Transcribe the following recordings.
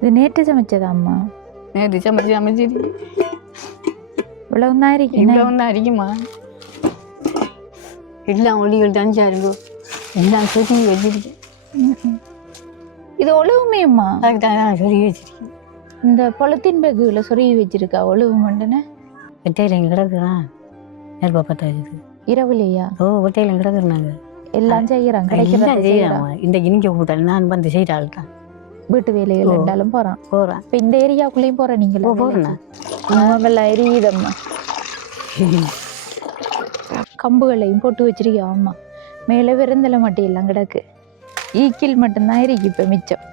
இது நேற்று சமைச்சதா அம்மா? நேற்று சமைச்சிருக்கு. இவ்வளவு தான் இருக்கு. இவ்வளவு தான் இருக்குமா? எல்லாம் ஒளிகள் தான் சாருங்க. எல்லாம் சொல்லி வச்சிருக்கேன். இது ஒழுவுமே அம்மா? அதுக்கு தான் சொல்லி வச்சிருக்கேன். இந்த பொலத்தின் பேக்குல சொருகி வச்சிருக்கா ஒழுவு மண்டன? வெட்டையில கிடக்குறான். நெருப்பா பத்தாது. இரவுலையா? ஓ வெட்டையில கிடக்குறாங்க. எல்லாம் செய்யறாங்க. கிடைக்கிறத செய்யறாங்க. இந்த இனிக்க கூட்டாள் நான் வந்து செய்யறாள் தான். வீட்டு வேலைகள் இருந்தாலும் போறான். இப்ப இந்த ஏரியாவுக்குள்ளேயும் போற நீங்களா? போறேன். அவெல்லாம் எரியுதம்மா. கம்புகளையும் போட்டு வச்சிருக்கா அம்மா. மேலே விருந்தல மட்டும் எல்லாம் கிடக்கு. ஈக்கில் மட்டும்தான் இருக்கு இப்ப மிச்சம்.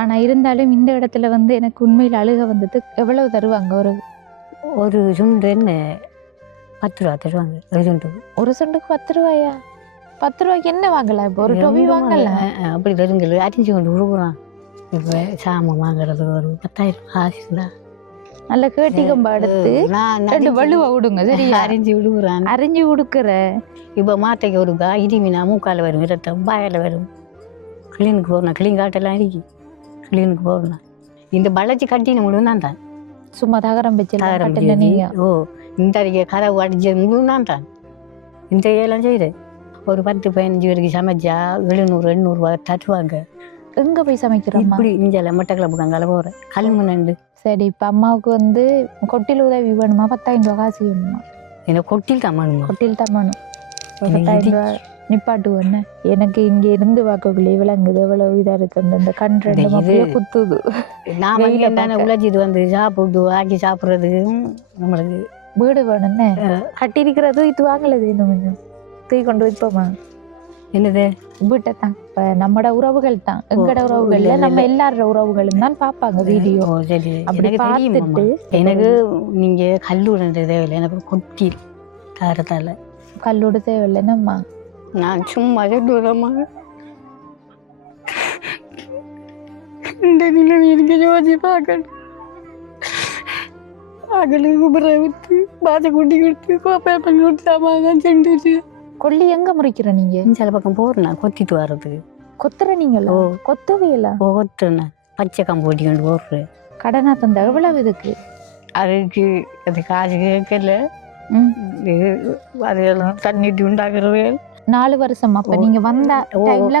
ஆனா இருந்தாலும் இந்த இடத்துல வந்து எனக்கு உண்மையில் அழுக வந்தது. எவ்வளவு தருவாங்க? ஒரு சுண்டு என்ன 10 ரூபா தருவாங்க. ஒரு சுண்டுக்கு 10 ரூபாயா? 10 ரூபாய்க்கு என்ன வாங்கலாம்? இப்போ ஒரு டொபி வாங்கலாம். அப்படி வருங்கள் அரிஞ்சு கொண்டு விடுக்குறான். இப்போ சாமம் வாங்குறது ஒரு 10,000 காசு தான். நல்ல கேட்டி கம்பா எடுத்து 2 வலுவா விடுங்க. சரி, அரிஞ்சு விடுக்குறான். அரிஞ்சு விடுக்குற இப்போ மாத்தைக்கு ஒரு இடிமினா மூக்கால வரும், இரத்தம் வாயில வரும். கிளீனுக்கு போகணும். கிளீன் காட்டெல்லாம் இருக்கு. கிளீனுக்கு போகணும். இந்த பழச்சி கட்டின முழுதான் தான். சும்மா தகரம் வச்சு நீங்க. ஓ இந்த கதவு அடிச்சது முழுதான் தான். இந்த ஏலம் செய்யுது. ஒரு 10-15 பேருக்கு சமைச்சா 700-800 ரூபா தருவாங்க. எங்க போய் சமைக்கிறோம்? இப்படி இஞ்சால மட்டக்கிழப்பு கங்கால போகிறேன். கல்முனண்டு. சரி, இப்போ அம்மாவுக்கு வந்து கொட்டில் உதவி வேணுமா? 10,000 ரூபா காசு வேணுமா? எனக்கு கொட்டில் தான் வேணுமா? கொட்டில் தான் வேணும். 10,000 ரூபா நிப்பாட்டு ஒண்ணு. எனக்கு இங்க இருந்து பார்க்கக்குள்ளே விளங்குது எவ்வளவு இதா இருக்கு. இந்த கண் ரெண்டு குத்துது. நான் உழைச்சிட்டு வந்து சாப்பிட்டு ஆக்கி சாப்பிட்றது நம்மளுக்கு வீடு வேணும்னு கட்டிருக்கிறது. இது வாங்கலது இன்னும் கொஞ்சம் தூக்கி கொண்டு வைப்போமா? என்னது? வீட்டை தான். இப்ப நம்மட உறவுகள் தான், எங்கட உறவுகள்ல நம்ம எல்லாரோட உறவுகளும் தான் பார்ப்பாங்க வீடியோ. சரி, அப்படி பார்த்துட்டு எனக்கு நீங்க கல்லூட தேவையில்லை. எனக்கு கொட்டி தாரத்தால கல்லூட தேவையில்லை. நம்ம நான் சும்மா சொல்லுறேம்மா. இந்த நிலம் எனக்கு யோசி பார்க்கணும். அகலுக்கு விட்டு பாசை குட்டி கொடுத்து கோப்பை பண்ணி கொடுத்தாமாங்க செண்டுச்சு. கொல்லி எங்க முறிக்கிற நீங்க? சில பக்கம் போறேன் கொத்திட்டு வர்றதுக்கு. கொத்துற நீங்களோ? கொத்தவே இல்ல. கொத்துறேன். பச்சை கம்பு ஓட்டி கொண்டு போடுறேன். கடனா தந்த எவ்வளவு இதுக்கு? அதுக்கு அது காசு கேட்கல. அதெல்லாம் தண்ணிட்டு உண்டாக்குறது 4 வருஷம். அப்ப நீங்க வந்த டைம்ல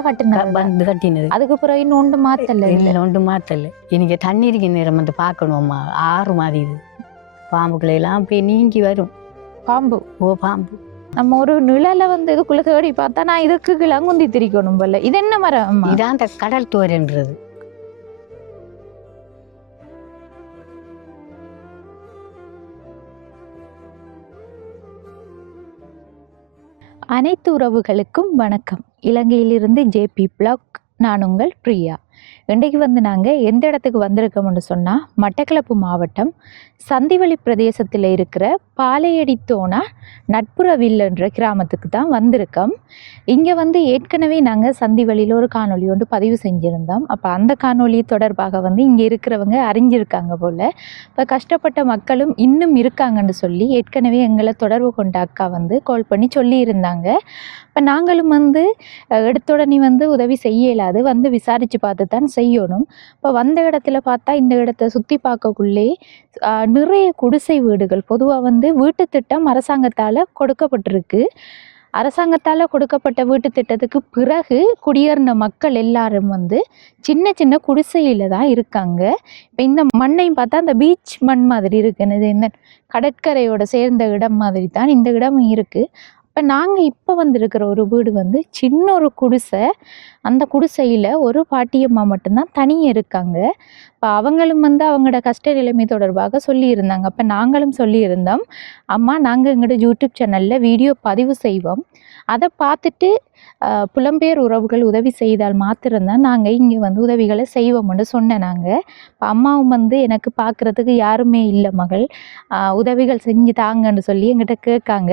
வந்து கட்டினது. அதுக்கு பிறகு இன்னும் ஒன்று மாத்தல? இல்லை, ஒன்று மாத்தல. இன்னைக்கு தண்ணி இருக்க நேரம் வந்து பார்க்கணும்மா. ஆறு மாதிரி இது. பாம்புக்களை எல்லாம் போய் நீங்கி வரும். பாம்பு? ஓ பாம்பு. நம்ம ஒரு நிழல வந்து இதுக்குள்ள தேடி பார்த்தா நான் இதுக்கு கிளங்குந்தி திரிக்கணும் போல. இது என்ன மரம்? இதான் அந்த கடல் தோரன்றது. அனைத்து உறவுகளுக்கும் வணக்கம். இலங்கையிலிருந்து ஜேபி பிளாக். நான் உங்கள் பிரியா. இன்றைக்கு வந்து நாங்கள் எந்த இடத்துக்கு வந்திருக்கோம்னு சொன்னால், மட்டக்களப்பு மாவட்டம் சந்திவெளி பிரதேசத்தில் இருக்கிற பாலையடித்தோனா நட்புறவில் என்ற கிராமத்துக்கு தான் வந்திருக்கோம். இங்கே வந்து ஏற்கனவே நாங்கள் சந்திவெளியில் ஒரு காணொலி ஒன்று பதிவு செஞ்சுருந்தோம். அப்போ அந்த காணொலி தொடர்பாக வந்து இங்கே இருக்கிறவங்க அறிஞ்சிருக்காங்க போல். இப்போ கஷ்டப்பட்ட மக்களும் இன்னும் இருக்காங்கன்னு சொல்லி ஏற்கனவே எங்களை தொடர்பு கொண்ட அக்கா வந்து கால் பண்ணி சொல்லியிருந்தாங்க. இப்போ நாங்களும் வந்து எடுத்த உடனே வந்து உதவி செய்ய இயலாது, வந்து விசாரித்து பார்த்து தான் செய்யணும். இப்போ வந்த இடத்துல பார்த்தா இந்த இடத்த சுற்றி பார்க்கக்குள்ளே நிறைய குடிசை வீடுகள். பொதுவாக வந்து வீட்டு திட்டம் அரசாங்கத்தால் கொடுக்கப்பட்டிருக்கு. அரசாங்கத்தால் கொடுக்கப்பட்ட வீட்டு திட்டத்துக்கு பிறகு குடியேறின மக்கள் எல்லாரும் வந்து சின்ன சின்ன குடிசையில் தான் இருக்காங்க. இப்போ இந்த மண்ணையும் பார்த்தா அந்த பீச் மண் மாதிரி இருக்குன்னு, இந்த கடற்கரையோட சேர்ந்த இடம் மாதிரி தான் இந்த இடமும் இருக்குது. இப்போ நாங்கள் இப்போ வந்திருக்கிற ஒரு வீடு வந்து சின்ன ஒரு குடிசை. அந்த குடிசையில் ஒரு பாட்டியம்மா மட்டும்தான் தனியாக இருக்காங்க. இப்போ அவங்களும் வந்து அவங்களோட கஷ்ட நிலைமை தொடர்பாக சொல்லியிருந்தாங்க. அப்போ நாங்களும் சொல்லியிருந்தோம், அம்மா நாங்கள் எங்களோட யூடியூப் சேனலில் வீடியோ பதிவு செய்வோம், அதை பார்த்துட்டு புலம்பெயர் உறவுகள் உதவி செய்தால் மாத்திரம்தான் நாங்கள் இங்கே வந்து உதவிகளை செய்வோம்னு சொன்னேன். நாங்கள் இப்போ அம்மாவும் வந்து எனக்கு பார்க்குறதுக்கு யாருமே இல்லை மகள், உதவிகள் செஞ்சு தாங்கன்னு சொல்லி எங்கிட்ட கேட்காங்க.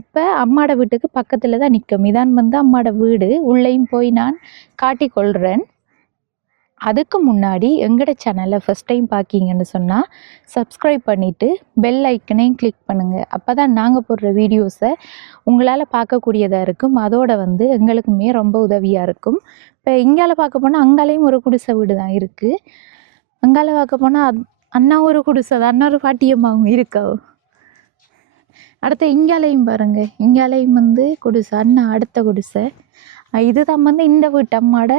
இப்போ அம்மாட வீட்டுக்கு பக்கத்தில் தான் நிற்கும். இதான் வந்து அம்மாட வீடு. உள்ளேயும் போய் நான் காட்டிக்கொள்கிறேன். அதுக்கு முன்னாடி எங்களோட சேனலை ஃபஸ்ட் டைம் பார்க்கிங்கன்னு சொன்னால் சப்ஸ்கிரைப் பண்ணிவிட்டு பெல் ஐக்கனையும் கிளிக் பண்ணுங்கள். அப்போ தான் நாங்கள் போடுற வீடியோஸை உங்களால் பார்க்கக்கூடியதாக இருக்கும். அதோட வந்து எங்களுக்குமே ரொம்ப உதவியாக இருக்கும். இப்போ இங்கால பார்க்க போனால் அங்காலையும் ஒரு குடிசை வீடு தான் இருக்குது. அங்கால பார்க்க போனால் அண்ணா ஒரு குடிசை தான், அண்ணா ஒரு பாட்டியம்மாவும் இருக்கா. அடுத்த இங்காலையும் பாருங்க, இங்காலையும் வந்து குடிசை, அண்ணா அடுத்த குடிசை. இதுதான் வந்து இந்த வீட்டு அம்மாட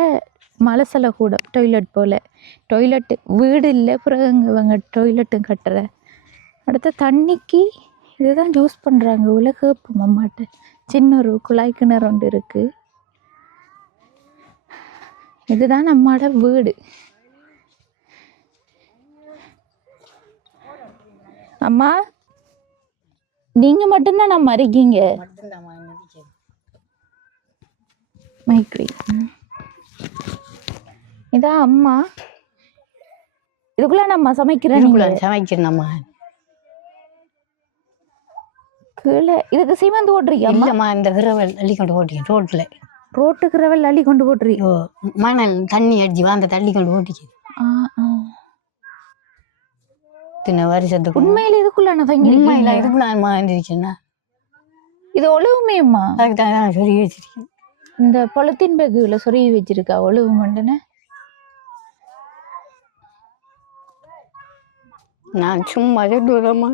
மலசல கூட டொய்லெட் போல். டொய்லெட்டு வீடு இல்லை, பிறகு இவங்க டொய்லெட்டும் கட்டுற. அடுத்த தண்ணிக்கு இதுதான் யூஸ் பண்ணுறாங்க. உலகப்பு அம்மாட்ட சின்ன ஒரு குழாய் கிணறு ஒன்று இருக்குது. இதுதான் நம்மளோட வீடு. அம்மா நீங்க மட்டும்தான் நம்ம இருக்கீங்க. மைக்ரி இதான் அம்மா. இதுக்குள்ள நம்ம சமைக்கிறேன். கீழே இதுக்கு சீமெந்து ஓட்டுறீங்க? இல்லம்மா, இந்த கிரவல் அள்ளி கொண்டு ஓட்டிக்க ரோட்ல. ரோட்டு கிரவல் அள்ளி கொண்டு போட்டுறீங்க? மணல் தண்ணி அடிச்சு அந்த தள்ளி கொண்டு ஓட்டிக்க. வருஷத்துக்கு உண்மையில இதுக்குள்ள இதுக்குள்ள இது ஒழுவுமேம்மா? அதுக்குதான் சொல்லி வச்சிருக்கேன். இந்த பொலத்தின் பேக்குல சொருகி வச்சிருக்கா ஒழுவு மண்டன. நான் சும்மா சொல்லுறேம்மா,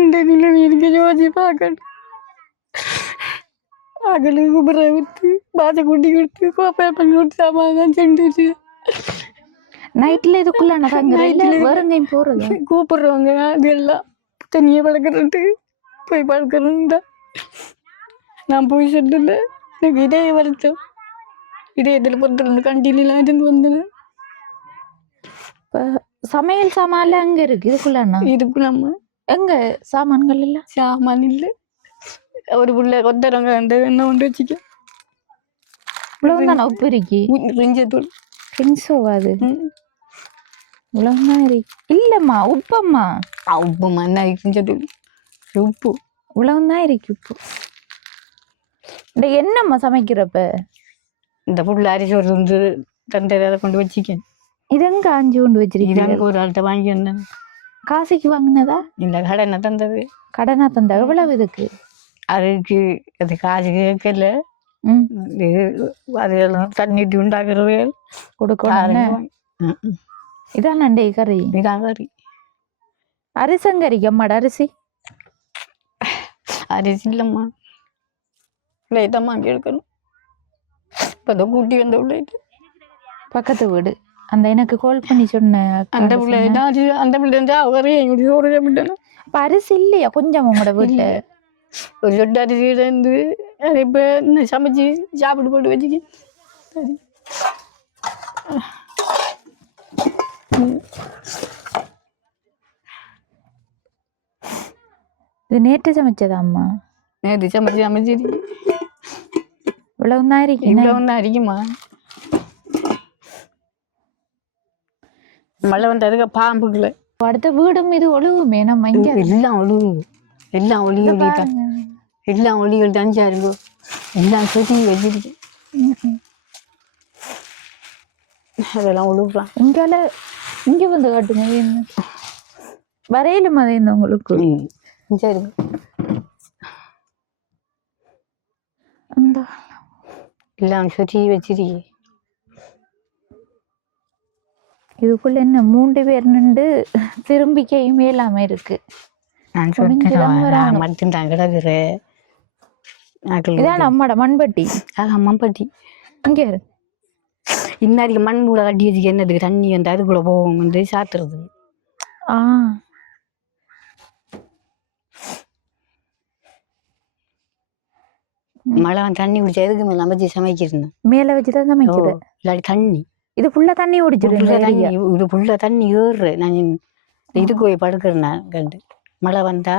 இந்த நிலைமை எனக்கு யோசி பார்க்கணும். அகலுக்கு பிறகு விட்டு பாசை குட்டி கொடுத்து கோப்பை பண்ணி கொடுத்து சாமான் செஞ்சுச்சு. நைட்ல இதுக்குள்ள வருங்கையும் போறது கூப்பிடுறவங்க அதெல்லாம் தனியாக பழக்கிறதுக்கு போய் பழக்கிறேன். நான் போய் சொல்லல, எனக்கு இதே வருத்தம். இதயத்தில் பொறுத்து கண்டிலாம் இருந்து வந்தேன். இப்போ சமையல் சாமான்ல அங்க இருக்கு இதுக்குள்ள? இதுக்குள்ள எங்க சாமான்கள் இல்லை? சாமான் இல்லை. ஒரு புள்ள கொத்தரங்க அந்த எண்ணெய் கொண்டு வச்சுக்க. இவ்வளவுதான் உப்பு இருக்கு. ரிஞ்சத்தூள் அது இவ்வளவுதான் இருக்கு. இல்லம்மா உப்பம்மா. உப்புமா என்ன ரிஞ்சத்தூள் உப்பு இவ்வளவுதான் இருக்கு உப்பு. இந்த என்னம்மா சமைக்கிறப்ப இந்த புள்ள அரிசி ஒரு வந்து தண்டை அதை கொண்டு வச்சுக்க. இதங்க ஆஞ்சி கொண்டு வச்சிருக்கீங்க? ஒரு ஆள்கிட்ட வாங்கி வந்தேன். காசுக்கு வாங்கினதா? இந்த கடனை தந்தது. கடனா தந்தா? எவ்வளவு இதுக்கு? அதுக்கு அது காசு கேட்கல. அதெல்லாம் தண்ணிட்டு உண்டாக்குறது கொடுக்கணும். இதான் நண்டை கறி. இதான் கறி. அரிசங்கறிக்கு அம்மாட அரிசி அரிசி இல்லம்மா, லைட்டம்மா கேட்கணும். இப்போ கூட்டி வந்த உள்ள பக்கத்து வீடு அந்த எனக்கு கால் பண்ணி சொன்ன அந்த பிள்ளை அந்த பிள்ளை இருந்தா அவரே எங்களுக்கு ஒரு பிள்ளைன்னு. அப்போ அரிசி இல்லையா கொஞ்சம் உங்களோட வீட்டில்? ஒரு சொட்டு அரிசியில இருந்து அதை இப்போ சமைச்சு சாப்பிட்டு போட்டு வச்சுக்க. சரி, இது நேற்று சமைச்சதா அம்மா? நேற்று சமைச்சு இவ்வளவுதான் இருக்கு. இவ்வளவுதான் இருக்குமா? மழை வந்ததுக்கு பாம்புக்குள்ள அடுத்த வீடும் இது ஒழுவுமே. நம்ம இங்க எல்லாம் ஒழுவு, எல்லாம் ஒளிகள் எல்லாம் ஒளிகள் தஞ்சா இருக்கும். எல்லாம் சுற்றி வச்சிருக்கு. அதெல்லாம் ஒழுகுலாம். இங்க வந்து காட்டுங்க வரையிலும் அதை உங்களுக்கு சரி. அந்த எல்லாம் சுற்றி வச்சிருக்கு. இதுக்குள்ள என்ன 3 பேர் நின்று திரும்பிக்கையுமே இல்லாம இருக்கு. நான் சொல்லிட்டேன் மட்டும்தான் கிடக்குறேன். இதான் நம்மட மண்பட்டி. மண்பட்டி இங்க இன்னாதிக்கு மண் மூளை கட்டி வச்சுக்க. என்னதுக்கு தண்ணி வந்து அதுக்குள்ள போவோம் வந்து சாத்துறது. மழை தண்ணி குடிச்சா எதுக்கு மேல அமைச்சு சமைக்கிறேன். மேல வச்சுதான் சமைக்கிறேன். இல்லாட்டி தண்ணி இது ஃபுல்லா தண்ணி ஓடிச்சிருக்கேன். இது ஃபுல்லா தண்ணி ஏறுறேன். நான் இதுக்கு போய் படுக்கிறேன். நான் கண்டு மழை வந்தா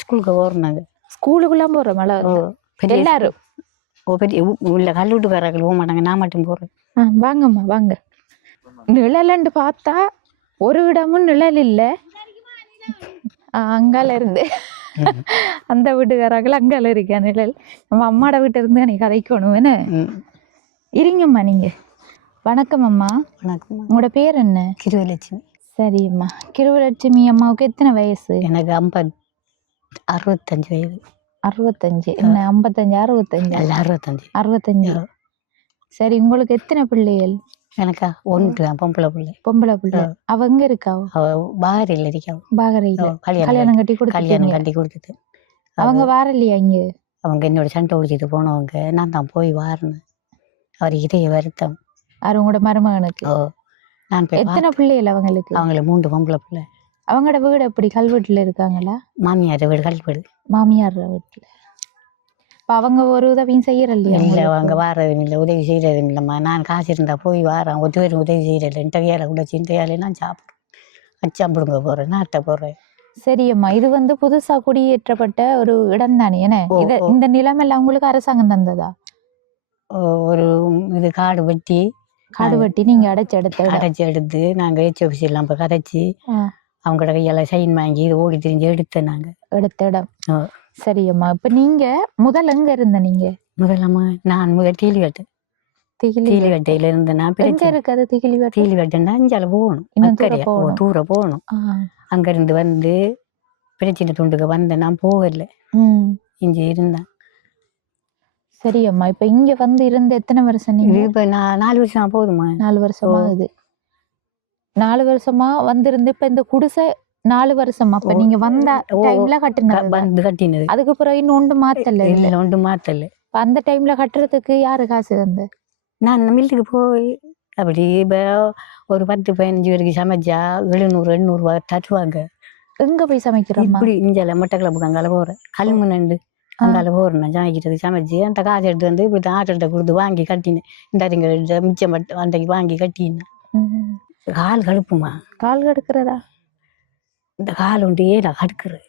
ஸ்கூலுக்கு போறேன். ஸ்கூலுக்குலாம் போறேன் மழை எல்லாரும். பெரிய உள்ள கல் வீட்டுக்காரர்கள் போக மாட்டாங்க, நான் மட்டும் போறேன். வாங்கம்மா வாங்க. நிழலண்டு பார்த்தா ஒரு இடமும் நிழல் இல்லை. அங்கால இருந்து அந்த வீட்டுக்காரர்கள் அங்கால இருக்கா நிழல். நம்ம அம்மாட வீட்டு இருந்து நீ கதைக்கணும். என்ன இருங்கம்மா நீங்கள். வணக்கம் அம்மா. வணக்கம். உங்களோட பேர் என்ன? கிருவலட்சுமி. சரி அம்மா. கிருவலட்சுமி அம்மாவுக்கு எத்தனை வயசு? எனக்கு 65 வயது. 65. என்ன 55 65? அல்ல 65. 65. சரி, உங்களுக்கு எத்தனை பிள்ளைகள்? எனக்கா ஒன்று பொம்பளை பிள்ளை. பொம்பளை பிள்ளை. அவ எங்க இருக்கா? அவ பாகரையில் இருக்கா. பாகரையில் கல்யாணம் கல்யாணம் கட்டி கல்யாணம் கொடுத்து. கட்டி கொடுத்துட்டு அவங்க வாரலையா இங்க? அவங்க என்னோட சண்டை ஒழிச்சிட்டு போனவங்க. நான் தான் போய் வாரினேன். அவர் இதே வருத்தம். அது உங்களோட மருமகனுக்கு? ஓ, நான் போய் எத்தனை பிள்ளைகள் அவங்களுக்கு? அவங்கள 3 பொம்பளை பிள்ளை. அவங்களோட வீடு எப்படி கல்வெட்டுல இருக்காங்களா? மாமியார் வீடு கல்வீடு. மாமியார் வீட்டுல. இப்போ அவங்க ஒரு உதவியும் செய்யறல்லையா? இல்லை, அவங்க வாரதும் இல்லை, உதவி செய்கிறதும் இல்லைம்மா. நான் காசு இருந்தால் போய் வாரேன். ஒரு பேரும் உதவி செய்கிறதில்ல. இந்த வேலை கூட இந்த வேலையை நான் சாப்பிட்றேன். அச்சாம் பிடுங்க போகிறேன், நாட்டை போகிறேன். சரியம்மா, இது வந்து புதுசா குடியேற்றப்பட்ட ஒரு இடம் தானே? ஏன்னா இந்த நிலைமையெல்லாம் உங்களுக்கு அரசாங்கம் தந்ததா? ஒரு இது காடு வெட்டி நீங்க அடைச்சி எடுத்து நாங்கள் HOFC எல்லாம் இப்போ கரைச்சி அவங்களோட கையால் சைன் வாங்கி இது ஓடி திரிஞ்சு எடுத்தேன். நாங்கள் எடுத்த இடம். சரியம்மா, இப்போ நீங்க முதல்ல எங்க இருந்த? நீங்க முதல்லம்மா நான் டீலிவெட்டு டீலிவெட்டையில இருந்தேன்னா எங்க இருக்காது? டீலிவெட்டுன்னா அஞ்சால போகணும், தூர போகணும். அங்கிருந்து வந்து பிரச்சனை துண்டுக்கு வந்தேன். நான் போகல, இங்கே இருந்தேன். சரியம்மா, இப்ப இங்க வந்து இருந்து எத்தனை வருஷம்? நீங்க இப்ப நான் 4 வருஷமா போதுமா? 4 வருஷமா ஆகுது. 4 வருஷமா வந்திருந்து இப்ப இந்த குடிசை 4 வருஷமா? அப்ப நீங்க வந்த டைம்ல கட்டினது. அதுக்கு பிறகு இன்னும் ஒன்று மாத்தல? இல்லை, ஒன்று மாத்தல. அந்த டைம்ல கட்டுறதுக்கு யாரு காசு தந்து? நான் மில்லுக்கு போய் அப்படி இப்போ ஒரு 10-15 பேருக்கு சமைச்சா 700-800 ரூபா தருவாங்க. எங்க போய் சமைக்கிறோம்? இப்படி இஞ்சால மட்டக்களப்புக்கு அங்கால போறேன், கல்முனண்டு அங்கால போறேன். நான் சமைக்கிறது சமைச்சு அந்த காசு எடுத்து வந்து இப்படி ஆட்டல்கிட்ட கொடுத்து வாங்கி கட்டினேன். இந்த மிச்சம் மட்டும் அன்றைக்கு வாங்கி கட்டினேன். கால் கடுப்புமா? கால் கடுக்கிறதா? இந்த கால் உண்டு ஏடா கடுக்குறது.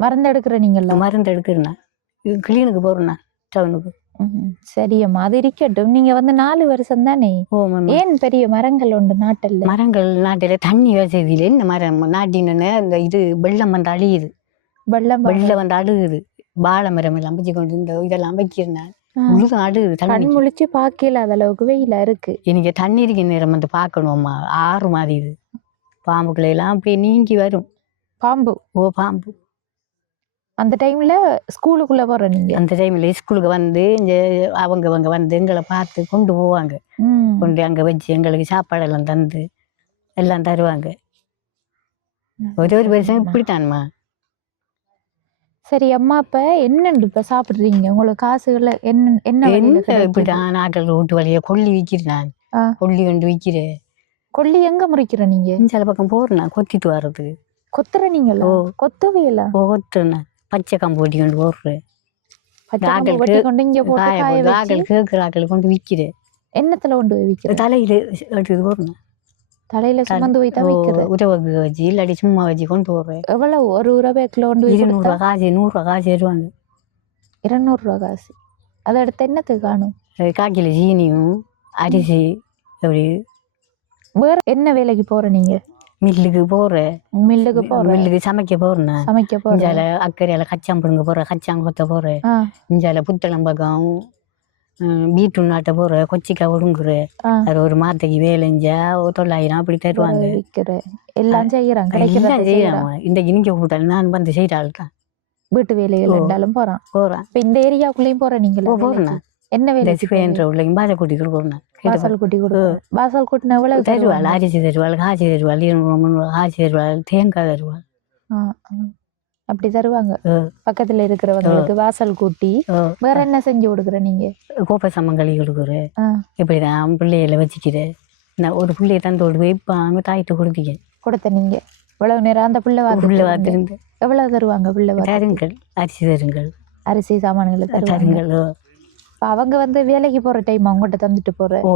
மருந்து எடுக்கிற? நீங்களா மருந்து எடுக்கிறேண்ணா, கிளீனுக்கு போறேண்ணா டவுனுக்கு. சரியம்மா, அது இருக்கட்டும். நீங்க வந்து 4 வருஷம் தானே? ஏன் பெரிய மரங்கள் உண்டு நாட்டில்? மரங்கள் நாட்டில் தண்ணி வசதியில் என்ன மரம் நாட்டினு இந்த இது வெள்ளம் வந்து அழியுது. வெள்ளம் வந்து அழுகுது. வாழை மரம் எல்லாம் வச்சு கொண்டு இந்த இதெல்லாம் வைக்கிறேன். முழுதும் அழுகுது. தண்ணி முழிச்சு பார்க்கல அளவுக்கு வெயிலா இருக்கு. எனக்கு தண்ணி இருக்க நேரம் வந்து பார்க்கணும்மா. ஆறு மாதிரி இது பாம்புக்களை எல்லாம் அப்படியே நீங்கி வரும். பாம்பு? ஓ, பாம்பு. அந்த டைம்ல ஸ்கூலுக்குள்ள போற நீங்க? அந்த டைம்ல ஸ்கூலுக்கு வந்து அவங்க வந்து எங்களை பார்த்து கொண்டு போவாங்க. கொண்டு அங்க வச்சு எங்களுக்கு சாப்பாடெல்லாம் தந்து எல்லாம் தருவாங்க. ஒரு வருஷம் இப்படித்தான்மா. சரி அம்மா, இப்ப என்னண்டு இப்ப சாப்பிடுறீங்க? உங்களுக்கு காசுகளை என்ன இப்படிதான் நாட்கள் வீட்டு வழிய கொல்லி விற்கிறேன். நான் கொல்லி கொண்டு விற்கிறேன். கொல்லி எங்க முறிக்கிற நீங்க? சில பக்கம் போறேன் கொத்திட்டு வர்றதுக்கு. கொத்துற நீங்களா? கொத்துவையில கொத்துறேன். பச்சை கம்பு வெட்டி கொண்டு போடுறேன். கேட்கிறாக்கள் கொண்டு விற்கிறேன். என்னத்துல கொண்டு போய் விற்கிற? தலையில எடுத்து போடுறேன். தலையில சுமந்து போய் தான் விற்கிற? உறவுக்கு வச்சு இல்லாட்டி சும்மா வச்சு கொண்டு போடுறேன். எவ்வளவு ஒரு உறவுக்குள்ள கொண்டு? 200 ரூபா காசு, 100 ரூபா காசு தருவாங்க. 200 ரூபா காசு. அதை எடுத்து என்னத்துக்கு காணும்? 1/4 கிலோ சீனியும் அரிசி. அப்படி வேற என்ன வேலைக்கு போற நீங்க? மில்லுக்கு போறேன். மில்லுக்கு சமைக்க போறேன். இஞ்சால அக்கறையால கச்சான் பிடுங்க போறேன், கச்சான் கொத்த போறேன். இஞ்சால புத்தளம் பக்கம் வீட்டு நாட்ட போறேன், கொச்சிக்காய் ஒடுங்குறேன். அது ஒரு மாத்தைக்கு வேலைஞ்சா 900 அப்படி தருவாங்க. எல்லாம் செய்யறாங்க. இந்த இனிக்க கூட்டாலும் நான் வந்து செய்யற ஆள் தான். வீட்டு வேலைகள் இருந்தாலும் போறான். இப்ப இந்த ஏரியாவுக்குள்ளேயும் போறேன் நீங்களா? போறேன். என்ன வேலை? உள்ளையும் பாதை கூட்டி கொடுக்குறேன். வாசல் கூட்டின எவ்வளவு தருவாள்? அரிசி தருவாள், காய்ச்சி தருவாள், 200 காய்ச்சி தருவாள், தேங்காய் தருவாள். அப்படி தருவாங்க. பக்கத்துல இருக்கிறவங்களுக்கு வாசல் கூட்டி. வேற என்ன செஞ்சு கொடுக்குற நீங்க? கோப்பை சம்மங்களி கொடுக்குறேன். இப்படிதான் பிள்ளைகளை வச்சுக்கிறேன். ஒரு பிள்ளைய தந்தோடு போய் இப்ப தாயிட்டு கொடுத்த நீங்க இவ்வளவு நேரம் அந்த பிள்ளை வாத்திருந்து எவ்வளவு தருவாங்க? பிள்ளை தருங்கள், அரிசி தருங்கள், அரிசி சாமான்களை தருங்கள். அவங்க வந்து வேலைக்கு போற டைம் அவங்ககிட்ட தந்துட்டு போற? ஓ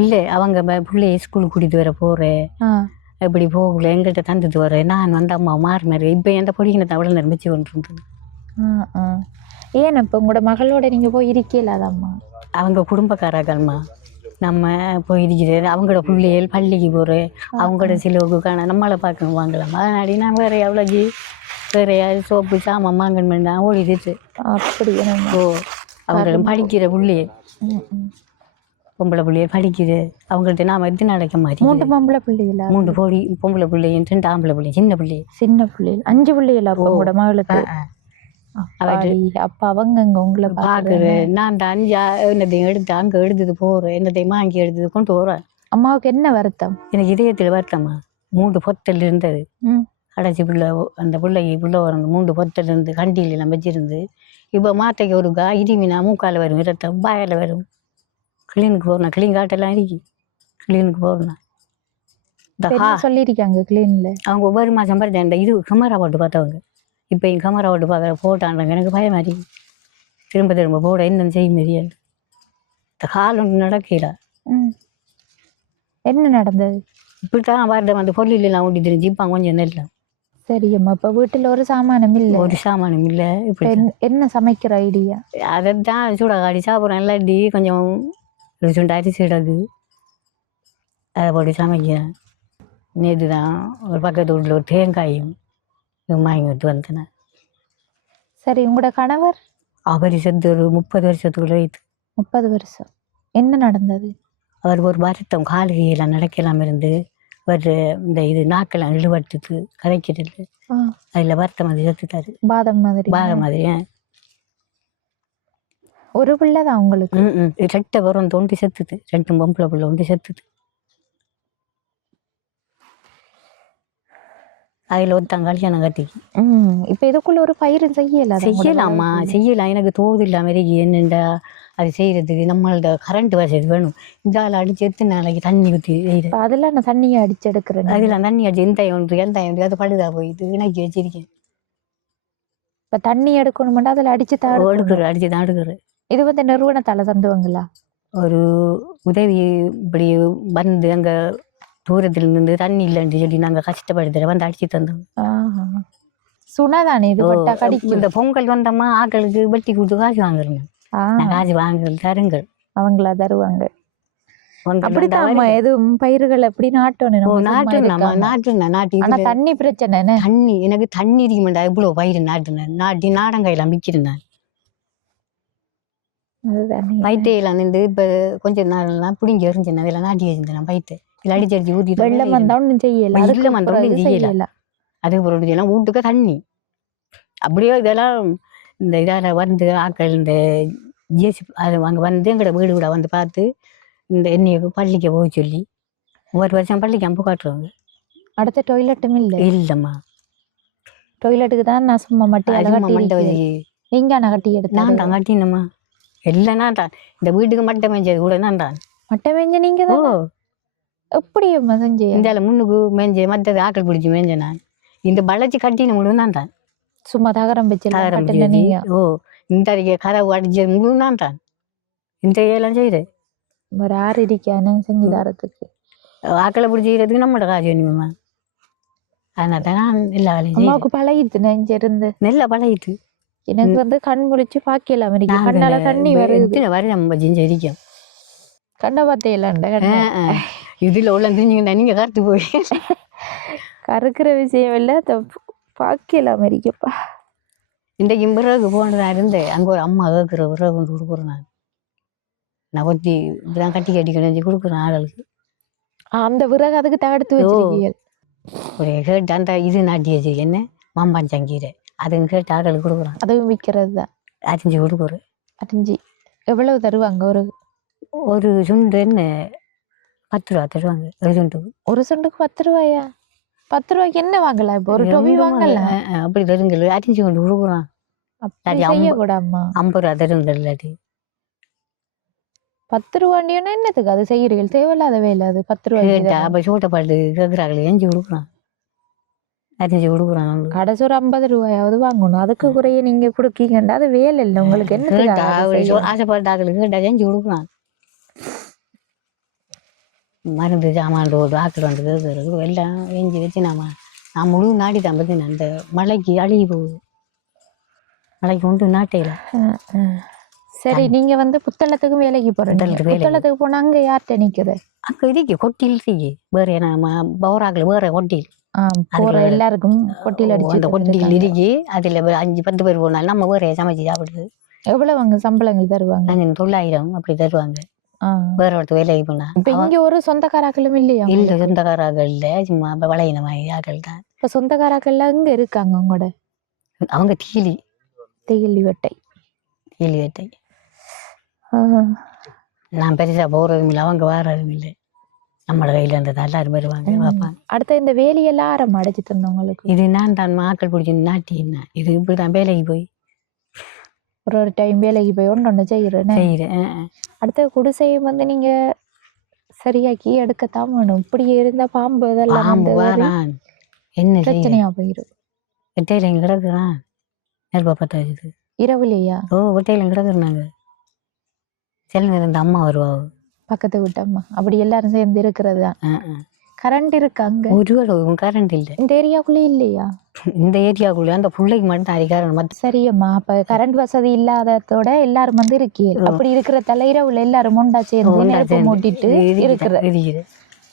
இல்லை, அவங்க பிள்ளைய ஸ்கூலுக்கு கூட்டிட்டு வர போறேன். எப்படி போகல எங்கள்கிட்ட தந்துட்டு வரேன். நான் வந்து அம்மா மாறினார். இப்போ எந்த பொடிக்கின தவிர நிரம்பிச்சு கொண்டு. ஏன் இப்போ உங்களோட மகளோட நீங்க போய் இருக்கலாதாம்மா? அவங்க குடும்பக்காரர்கள்மா. நம்ம போய் இருக்கிறேன். அவங்களோட பிள்ளைகள் பள்ளிக்கு போறேன். அவங்களோட சிலவுக்கு காண நம்மளை பார்க்கணும் வாங்கலாமா? அதனாடி நான் வேற எவ்வளோக்கு வேற சோப்பு சாமான் வாங்கணும் ஓடிடுச்சு. அப்படி? ஓ அவங்களும் படிக்கிற பிள்ளையே ம், ம். பொம்பளை பிள்ளைய படிக்குது அவங்கள்ட்ட நாம எது நடக்க மாதிரி 3 பொம்பளை பிள்ளைகளா? 3 கோடி பொம்பளை பிள்ளையும் 2 ஆம்பளை பிள்ளையும் சின்ன பிள்ளைய சின்ன பிள்ளைகள் 5 பிள்ளைகளா அப்ப உங்களோட மகளுக்கு? அப்பாடி, அப்ப அவங்க அங்க உங்களை பாக்குறது நான் தான் என்னத்தையும் எடுத்து அங்க எடுத்தது போறேன் என்னத்தையுமா அங்கே எடுத்தது கொண்டு போறேன். அம்மாவுக்கு என்ன வருத்தம்? எனக்கு இதயத்தில் வருத்தம்மா 3 பொத்தல் இருந்தது. ம். கடைசி பிள்ளை அந்த பிள்ளைக்கு பிள்ளை வரணும் 3 பொத்தல் இருந்து கண்டியில் எல்லாம் வச்சிருந்து இப்போ மாத்தைக்கு ஒரு இடிமினா மூக்கால வரும் இரத்தம் பாயால வரும். கிளீனுக்கு போறேன் கிளீன் காட்டெல்லாம் இருக்கு கிளீனுக்கு போறேன். என்ன சொல்லியிருக்காங்க கிளீன்ல? அவங்க ஒவ்வொரு மாதம் பார்த்து அந்த இது கமரா போட்டு பார்த்தவங்க இப்போ என் கமரா போட்டு பார்க்குற போட்டாங்க எனக்கு பயம் மாதிரி திரும்ப திரும்ப போட என்ன செய்ய முடியாது. இந்த கால் ஒன்று நடக்கல. ம். என்ன நடந்தது? இப்படித்தான் வருடம் அந்த பொருளெல்லாம் ஊட்டி தெரிஞ்சு இப்போ கொஞ்சம் நெல்ல சரி அம்மா, இப்ப வீட்டுல ஒரு சாமானம் இல்ல, ஒரு சாமானம் இல்லை. இப்படி என்ன சமைக்கிற ஐடியா? அதைத்தான் சூடாகாடி சாப்பிட்றேன் இல்லாட்டி கொஞ்சம் ஒரு சுண்டு அரிசி இடகு அதை போட்டு சமைக்கிறேன். நேற்று தான் ஒரு பக்கத்து வீட்டில் ஒரு தேங்காயும் வாங்கி விட்டு வந்தேன். சரி, உங்களோட கணவர்? அவர் செத்து ஒரு 30 வருஷத்துக்குள்ள வைத்து 30 வருஷம். என்ன நடந்தது? அவர் ஒரு வருத்தம் காலுகையெல்லாம் நடக்கலாம் இருந்து ஒரு இந்த இது நாக்கெல்லாம் இழுவட்டுக்கு கரைக்கிறது அதில் வருத்தம் அது செத்துட்டாரு. பாதம் மாதிரி? பாதம் மாதிரி. ஒரு பிள்ளை தான் உங்களுக்கு? 2 வரும் தொண்டு செத்துது 2 பொம்பளை பிள்ளை ஒன்று செத்துது. அதில் ஒருத்தன் கல்யாணம் கட்டிக்கு. இப்போ இதுக்குள்ள ஒரு பயிர் செய்யலாமா? செய்யலாம். எனக்கு தோது இல்லாம என்னண்டா அது செய்யறதுக்கு நம்மளோட கரண்ட் வசதி வேணும். இந்த ஆள் அடிச்சு எத்தனை நாளைக்கு தண்ணி ஊற்றி செய்யறது? அதெல்லாம் நான் தண்ணியை அடிச்சு எடுக்கிறேன். அதெல்லாம் தண்ணி அடிச்சு எந்த அது பழுதா போயிட்டு இணைக்கி வச்சிருக்கேன். இப்போ தண்ணி எடுக்கணும்னா அதில் அடிச்சு தான் அடிச்சு தான் எடுக்கிறேன். இது வந்து நிறுவனத்தால தந்துவாங்களா? ஒரு உதவி இப்படி வந்து அங்க தூரத்துல இருந்து தண்ணி இல்லைன்னு சொல்லி நாங்க கஷ்டப்படுத்துற வந்து அடிச்சு தந்தோம். சுனாதானே இது இந்த பொங்கல் வந்தோமா ஆக்களுக்கு வெட்டி கொடுத்து காசு வாங்குறேன். காசு வாங்குறது தருங்கள் அவங்களா தருவாங்க. அப்படித்தான் எதுவும் பயிர்கள் எப்படி நாட்டு தண்ணி பிரச்சனை. தண்ணி எனக்கு தண்ணி இருக்க மாட்டா இவ்வளவு பயிர் நாட்டி நாடங்காயெல்லாம் விற்கிறேன். பைட்டையெல்லாம் நின்று இப்ப கொஞ்ச நாள்லாம் பிடிங்கி எறிஞ்சேன். அதெல்லாம் நாட்டி வச்சிருந்தேன் பைட்டை அடிச்சு அடிச்சு ஊத்தி வெள்ளம் வந்தோன்னு செய்யல அது பொருள் எல்லாம் வீட்டுக்கு தண்ணி அப்படியே இதெல்லாம் இந்த இதால வந்து ஆக்கள் இந்த ஜேசி அது அங்கே வந்து எங்கட வீடு கூட வந்து பார்த்து இந்த எண்ணெயை பள்ளிக்கு போக சொல்லி ஒரு வருஷம் பள்ளிக்கு அம்பு காட்டுறாங்க. அடுத்த டாய்லெட்டும் இல்லை? இல்லைம்மா, டாய்லெட்டுக்கு தான் நான் சும்மா மட்டை நீங்க கட்டி எடுத்து நான் தான் கட்டினம்மா. இல்லைன்னா தான் இந்த வீட்டுக்கு மட்டை மேய்ஞ்சது கூட நான் தான். மட்டை மேய்ஞ்ச நீங்க எப்படி செஞ்சு இந்த முன்னுக்கு மேய்ஞ்ச மற்றது ஆக்கள் பிடிச்சி மேய்ஞ்ச நான் இந்த வளைச்சி கட்டின முழு தான் தான் சும்மா தகரம் வச்சு இந்த கதவு அடிச்சது முழு தான் தான் இந்த ஏலாம் செய்யுது. ஒரு ஆறு இருக்கானு செஞ்சு தரத்துக்கு ஆக்களை பிடிச்சிக்கிறதுக்கு நம்மளோட காசு வேணுமா? அதனால தான் நான் எல்லா வேலையும் அம்மாவுக்கு பழகிட்டு நெஞ்சு இருந்து நெல்ல பழகிட்டு எனக்கு வந்து கண் முடிச்சு பாக்கலாம் கண்ணால தண்ணி வருது வரை நம்ம செஞ்சிருக்கோம். கண்ணை பார்த்தேன் இதுல உள்ள தெரிஞ்சுக்கிட்டா நீங்க கருத்து போய் கறக்குற விஷயம் இல்லை பாக்கலாம் இருக்கப்பா. இன்றைக்கு விறகு போனதா இருந்தேன். அங்கே ஒரு அம்மா கேட்குற விறகு கொண்டு கொடுக்குறேன். நான் ஒத்தி இப்படிதான் கட்டி கட்டி கொடுக்குறேன் ஆளுக்கு. அந்த விறகு அதுக்கு தடுத்து வச்சிருக்கீங்க? ஒரு கேட்டு அந்த இது நாட்டி வச்சிருக்கு என்ன மாம்பான் சங்கீரை அதுன்னு கேட்டு ஆளுக்கு கொடுக்குறேன். அதுவும் விற்கிறது தான் அரிஞ்சு கொடுக்குறேன். அரிஞ்சு எவ்வளவு தருவாங்க? ஒரு சுண்டு என்ன 10 ரூபா தருவாங்க. ஒரு சுண்டுக்கு 10 ரூபாயா? 10 ரூபாய்க்கு என்ன வாங்கலாம்? இப்போ ஒரு டொவி வாங்கலாம். அப்படி தருங்கள் அரிஞ்சு கொண்டு கொடுக்குறான். 50 ரூபா தருங்கள் இல்லாட்டி 10 ரூபாண்டியோன்னா என்னத்துக்கு அது செய்யறீர்கள்? தேவையில்லாத வேலை அது. 10 ரூபாய் அப்ப சூட்டப்பாட்டு கேட்குறாங்களே எஞ்சி கொடுக்குறான் அரிஞ்சு கொடுக்குறான். கடைசி ஒரு 50 ரூபாயாவது வாங்கணும். அதுக்கு குறைய நீங்க கொடுக்கீங்கண்டா அது வேலை இல்லை உங்களுக்கு. என்ன ஆசைப்பட்ட ஆக்களுக்கு கேட்டா செஞ்சு கொடுக்குறான். மருந்து சாமான் ரோடு ஆக்கள் வந்து கேட்கறது எல்லாம் வேஞ்சி வச்சு நான் முழு நாடி தான் பார்த்தேன். அந்த மலைக்கு அழுகி போகுது. மலைக்கு ஒன்று நாட்டையில. சரி, நீங்க வந்து புத்தளத்துக்கு வேலைக்கு போறீங்க. புத்தளத்துக்கு போனா அங்க யார்கிட்ட நிக்கிற? அங்க இருக்கு கொட்டில் இருக்கு வேற பௌராக்கள் வேற கொட்டில் போற எல்லாருக்கும் கொட்டில் அடிச்சு அந்த கொட்டில் இருக்கு. அதுல 5-10 பேர் போனாலும் நம்ம வேற சமைச்சு சாப்பிடுது. எவ்வளவு அங்க சம்பளங்கள் தருவாங்க? நாங்கள் 900 அப்படி தருவாங்க. ஆ. வேற ஒருத்தர் வேலைக்கு போனா இப்ப இங்க ஒரு சொந்தக்காராக்களும் இல்லையா இல்லை, உங்களுக்கு? சொந்தக்காரர்கள் இல்லை, சும்மா பழையினமாகி ஆக்கள் தான். இப்ப சொந்தக்காராக்கள் எங்க இருக்காங்க உங்களோட? அவங்க தீலி தேயிலை வெட்டை. வேட்டை. ஆ. நான் பெருசாக போகிறதும் இல்லை, அவங்க வாரதும் இல்லை. நம்மளோட கையில் இருந்தது எல்லாரும் வருவாங்க பார்ப்பாங்க. அடுத்த இந்த வேலையெல்லாம் ஆரம்ப அடைச்சு தந்தவங்களுக்கு இது நான் தான் ஆக்கள் பிடிச்சி நாட்டி என்ன இது இப்படி தான் வேலைக்கு போய் ஒரு டைம் வேலைக்கு போய் ஒன்று செய்யறேன்னு. செய்கிறேன். அடுத்த குடிசையை வந்து நீங்க சரியாக்கி எடுக்கத்தான் வேணும். இப்படி இருந்தா பாம்பு இதெல்லாம் பாம்பு வந்து வாரான் என்ன செய்ய பிரச்சனையா போயிடும். வெட்டையில இங்கே கிடக்குறான். நெருப்பா பார்த்தா இருக்குது. இரவுலையா? ஓ, வெட்டையில கிடக்குறாங்க. சில நேரம் இந்த அம்மா வருவாங்க பக்கத்து வீட்டு அம்மா அப்படி எல்லாரும் சேர்ந்து இருக்கிறது தான். கரண்ட் இருக்கு அங்க? ஒரு கரண்ட் இல்லை இந்த ஏரியாக்குள்ளே இல்லையா? இந்த ஏரியாக்குள்ள அந்த பிள்ளைக்கு மட்டும் அதிகாரம் மற்ற சரியம்மா. அப்ப கரண்ட் வசதி இல்லாததோட எல்லாரும் வந்து இருக்கீங்க. அப்படி இருக்கிற தலையிரவுல எல்லாரும் ஒண்டா சேர்ந்து நெருப்பு மூட்டிட்டு இருக்கிற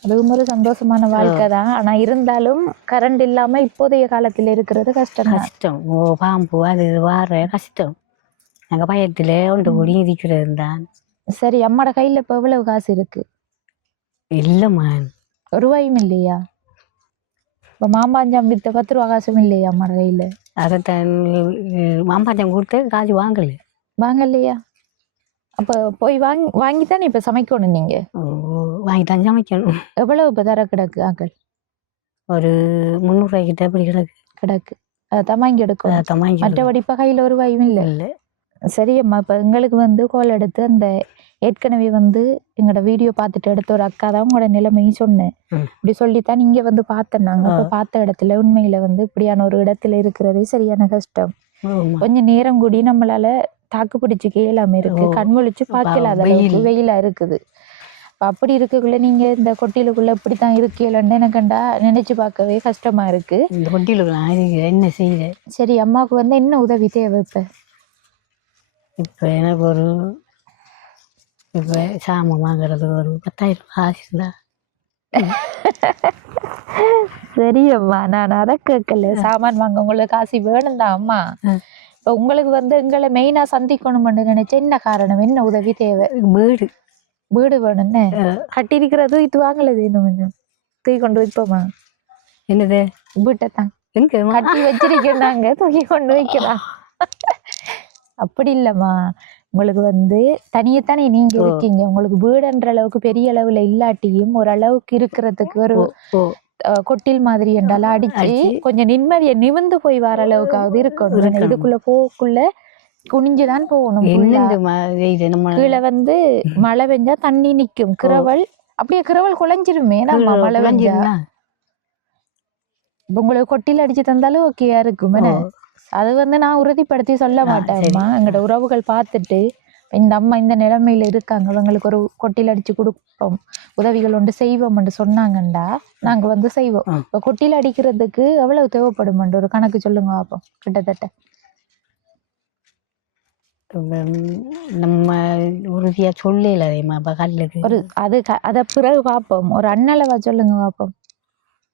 அதுவும் ஒரு சந்தோஷமான வாழ்க்கை தான். ஆனா இருந்தாலும் கரண்ட் இல்லாம இப்போதைய காலத்துல இருக்கிறது கஷ்டம். கஷ்டம். ஓ, பாம்பு அது வார கஷ்டம். நாங்கள் பயத்துல ஒன்று கூடி இருக்கிறது தான். சரி, அம்மாட கையில இப்ப எவ்வளவு காசு இருக்கு? இல்லைம்மா, ரூபாயும் இல்லையா? இப்ப மாம்பாஞ்சம் வித்த 10 ரூபா காசும் இல்லையா அம்மாட கையில? அதைத்தான் மாம்பாஞ்சம் கொடுத்து காசு வாங்கலை. வாங்கலையா? அப்ப போய் வாங்கித்தானே இப்ப சமைக்கணும் நீங்க. வாங்கி தான் சமைக்கணும். எவ்வளவு இப்ப தர கிடக்கு ஆக்கள்? ஒரு 300 ரூபாய்க்கிட்ட அப்படி கிடக்கு. அதான் வாங்கி எடுக்கும். மற்றபடி இப்ப கையில ஒரு ரூபாயும் இல்லை. இல்லை. சரி அம்மா, இப்போ எங்களுக்கு வந்து கோல் எடுத்து அந்த ஏற்கனவே வந்து எங்களோட வீடியோ பார்த்துட்டு எடுத்த ஒரு அக்கா தான் உங்களோட நிலைமையும் சொன்னேன். இப்படி சொல்லித்தான் இங்கே வந்து பார்த்தேன். நாங்கள் இப்போ பார்த்த இடத்துல உண்மையில வந்து இப்படியான ஒரு இடத்துல இருக்கிறதே சரியான கஷ்டம். கொஞ்சம் நேரம் கூடி நம்மளால தாக்கு பிடிச்சிக்க இயலாம இருக்கு. கண்மொழிச்சு பார்க்கலாத அளவுக்கு வெயிலா இருக்குது. அப்படி இருக்கக்குள்ள நீங்க இந்த கொட்டிலுக்குள்ள இப்படித்தான் இருக்கலன்னு எனக்குண்டா நினைச்சு பார்க்கவே கஷ்டமா இருக்கு. இந்த கொட்டிலுக்குள்ள என்ன செய்யுது? சரி, அம்மாவுக்கு வந்து என்ன உதவி தேவை இப்போ எனக்கு ஒரு இப்போ சாமான் வாங்குறது ஒரு 10,000 காசு இருந்தா. சரி அம்மா, நான் அதை கேட்கல. சாமான் வாங்க உங்களுக்கு காசு வேணும் தான் அம்மா. இப்போ உங்களுக்கு வந்து எங்களை மெயினா சந்திக்கணும்னு நினைச்சேன். என்ன காரணம்? என்ன உதவி தேவை? வீடு வேணும்னு கட்டி இருக்கிறது இது வாங்கலது இன்னும் தூக்கி கொண்டு வைப்போமா? என்னது? வீட்டை தான் எங்க கட்டி வச்சிருக்கோம் நாங்க, தூக்கி கொண்டு வைக்கலாம். அப்படி இல்லம்மா, உங்களுக்கு வந்து தனியத்தானே நீங்க இருக்கீங்க. உங்களுக்கு வீடுன்ற அளவுக்கு பெரிய அளவுல இல்லாட்டியும் ஓரளவுக்கு இருக்கிறதுக்கு ஒரு கொட்டில் மாதிரி என்றாலும் அடிச்சு கொஞ்சம் நிம்மதியை நிமிர்ந்து போய் வர அளவுக்காவது இருக்கணும். இதுக்குள்ள போக்குள்ள குனிஞ்சுதான் போகணும். கீழே வந்து மழை பெஞ்சா தண்ணி நிக்கும். கிரவல் அப்படியே கிரவல் குலைஞ்சிருமே நம்ம மழை பெஞ்சா. உங்களுக்கு கொட்டில் அடிச்சு தந்தாலும் ஓகேயா இருக்கும். அது வந்து நான் உறுதிப்படுத்தி சொல்ல மாட்டேன்மா. எங்களோட உறவுகள் பார்த்துட்டு இந்த அம்மா இந்த நிலைமையில இருக்காங்க, அவங்களுக்கு ஒரு கொட்டில் அடிச்சு கொடுப்போம், உதவிகள் ஒன்று செய்வோம் என்று சொன்னாங்கண்டா நாங்க வந்து செய்வோம். இப்போ கொட்டில் அடிக்கிறதுக்கு எவ்வளவு தேவைப்படும் ஒரு கணக்கு சொல்லுங்க பார்ப்போம். கிட்டத்தட்ட நம்ம உறுதியா சொல்லல கல்லுக்கு ஒரு அதை பிறகு பார்ப்போம். ஒரு அண்ணளவா சொல்லுங்க பார்ப்போம்.